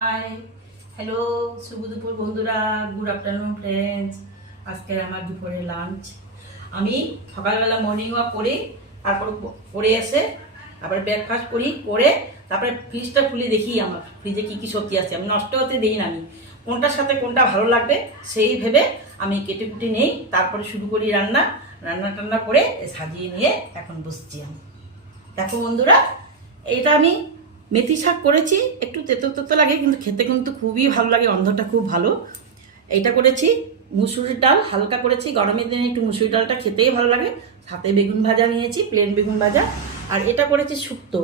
High, hello, শুভ দুপুর বন্ধুরা, good afternoon friends. আজকে আমার দুপুরে লাঞ্চ। আমি সকালবেলা মর্নিং ওয়াক করি, তারপর করে এসে তারপরে ব্রেকফাস্ট করে তারপরে ফ্রিজটা খুলে দেখি আমার ফ্রিজে কী কী সবজি আছে। আমি নষ্ট হতে দিই না, আমি কোনটার সাথে কোনটা ভালো লাগবে সেই ভেবে আমি কেটে কুটে নেই, তারপরে শুরু করি রান্না টান্না করে সাজিয়ে নিয়ে এখন বসছি আমি। দেখো বন্ধুরা, এইটা আমি মেথি শাক করেছি, একটু তেতো তেতো লাগে কিন্তু খেতে কিন্তু খুবই ভালো লাগে, গন্ধটা খুব ভালো। এইটা করেছি মুসুরির ডাল, হালকা করেছি, গরমের দিনে একটু মুসুরির ডালটা খেতেই ভালো লাগে। সাথে বেগুন ভাজা নিয়েছি, প্লেন বেগুন ভাজা। আর এটা করেছি শুক্তো,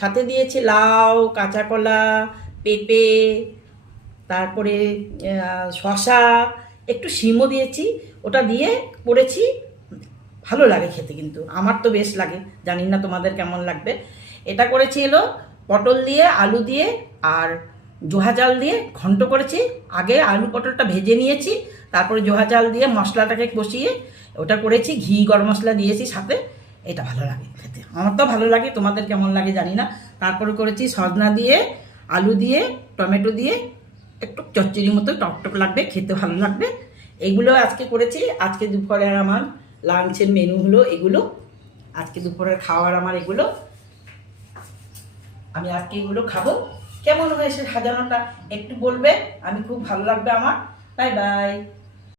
সাথে দিয়েছি লাউ, কাঁচা কলা, পেঁপে, তারপরে শশা, একটু শিমও দিয়েছি। ওটা দিয়ে করেছি, ভালো লাগে খেতে, কিন্তু আমার তো বেশ লাগে, জানি না তোমাদের কেমন লাগবে। এটা করেছি এলো পটল দিয়ে, আলু দিয়ে আর জোহা চাল দিয়ে ঘন্ট করেছি। আগে আলু পটলটা ভেজে নিয়েছি, তারপরে জোহা চাল দিয়ে মশলাটাকে কষিয়ে ওটা করেছি, ঘি গরম মশলা দিয়েছি সাথে। এটা ভালো লাগে খেতে, আমার তো ভালো লাগে, তোমাদের কেমন লাগে জানি না। তারপরে করেছি সজনা দিয়ে, আলু দিয়ে, টমেটো দিয়ে, একটু চচ্চড়ি মতো টকটক লাগবে, খেতে ভালো লাগবে। এইগুলো আজকে করেছি। আজকে দুপুরের আমার লাঞ্চের মেনু হলো এগুলো। আজকে দুপুরের খাওয়ার আমার এগুলো, আমি আজকে এগুলো খাবো। কেমন হয়েছে সাজানোটা একটু বলবে, আমি খুব ভালো লাগবে আমার। Bye bye.